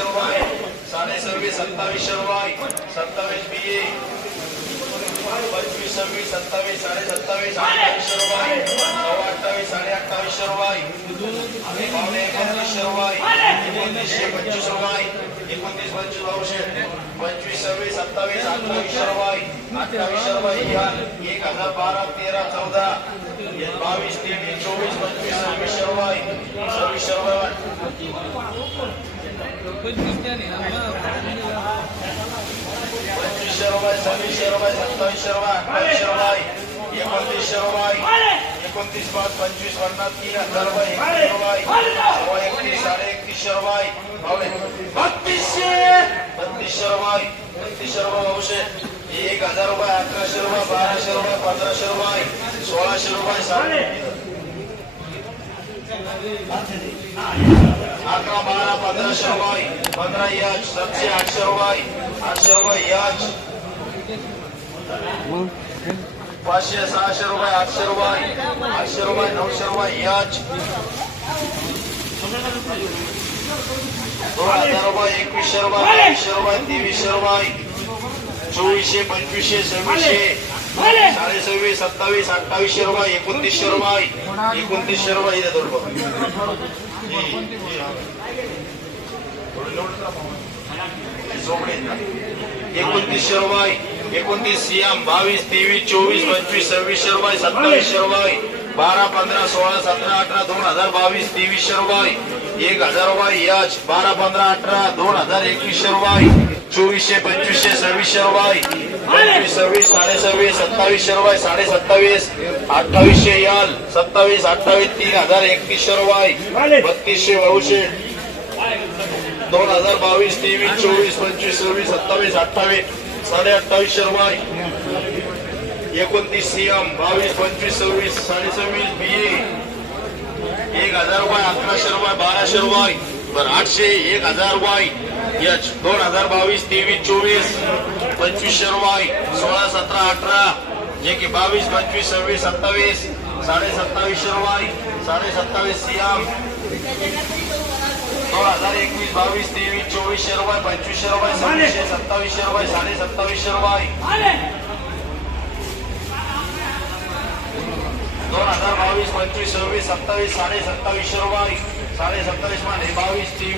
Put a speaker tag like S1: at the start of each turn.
S1: सत्तावीसशे रुपये साडे सव्वीस सत्तावीसशे रुपये सत्तावीस बी ए पंचवीस सव्वीस सत्तावीस साडे सत्तावीस अठ्ठावीसशे रुपये सव्वा अठ्ठावीस साडे अठ्ठावीसशे रुपये पावणे एकोणतीसशे रुपये एकोणतीसशे पंचवीस रुपये एकोणतीस पंचवीस नऊशे पंचवीस सव्वीस सत्तावीस अठ्ठावीसशे रुपये अठ्ठावीसशे रुपये एक हजार बारा तेरा चौदा. बावीस तेवीस चोवीस पंचवीस सव्वीसशे रुपये सव्वीसशे रुपये पंचवीसशे रुपये सव्वीसशे रुपये सत्तावीसशे रुपये अठ्ठावीसशे रुपये एकोणतीसशे रुपये एकोणतीस पाच पंचवीस पन्नास तीन हजार रुपये एकतीस रुपये एकतीस साडे एकतीसशे रुपये बत्तीसशे बत्तीसशे रुपये बत्तीसशे रुपये नऊशे एक हजार रुपये अकराशे रुपये बाराशे रुपये पंधराशे रुपये सोळाशे रुपये साडे अकरा बारा पंधराशे रुपये पंधरा याच सातशे आठशे रुपये आठशे रुपये याच पाचशे सहाशे रुपये आठशे रुपये आठशे रुपये नऊशे रुपये याच दोन हजार रुपये एकवीसशे रुपये बावीसशे रुपये तेवीसशे रुपये चोवीसशे पंचवीसशे सव्वीसशे साडे सव्वीस सत्तावीस अठ्ठावीसशे रुपये एकोणतीसशे रुपये एकोणतीसशे रुपये इथे दोन एकोणतीसशे रुपये. एकोणतीस सियाम बावीस तेवीस चोवीस पंचवीस सव्वीस रुपये सत्तावीस रुपये बारा पंधरा सोळा सतरा अठरा दोन हजार बावीस तेवीस रुपये एक हजार बाई याच बारा पंधरा अठरा दोन हजार एकवीस रुपये चोवीसशे पंचवीसशे सव्वीस रुपये पंचवीस सव्वीस साडे सव्वीस सत्तावीस रुपये साडे सत्तावीस अठ्ठावीसशे याल सत्तावीस अठ्ठावीस तीन हजार एकतीस रुपये बत्तीसशे नऊशे दोन हजार बावीस तेवीस चोवीस पंचवीस सव्वीस सत्तावीस अठ्ठावीस साडे अठ्ठावीसशे रुपये एकोणतीस सीएम बावीस पंचवीस सव्वीस साडे सव्वीस बी एक हजार रुपये अकराशे रुपये बाराशे रुपये बरं आठशे एक हजार रुपये यच दोन हजार बावीस तेवीस चोवीस पंचवीसशे रुपये सोळा सतरा अठरा. जे की बावीस पंचवीस सव्वीस सत्तावीस साडे सत्तावीसशे रुपये साडे सत्तावीस सीएम. दोन हजार एकवीस बावीस तेवीस चोवीसशे रुपये पंचवीसशे रुपये सव्वीसशे सत्तावीसशे रुपये साडे सत्तावीसशे रुपये दोन हजार बावीस पंचवीस सव्वीस सत्तावीस साडे सत्तावीसशे रुपये साडे सत्तावीसमध्ये बावीस तेवीस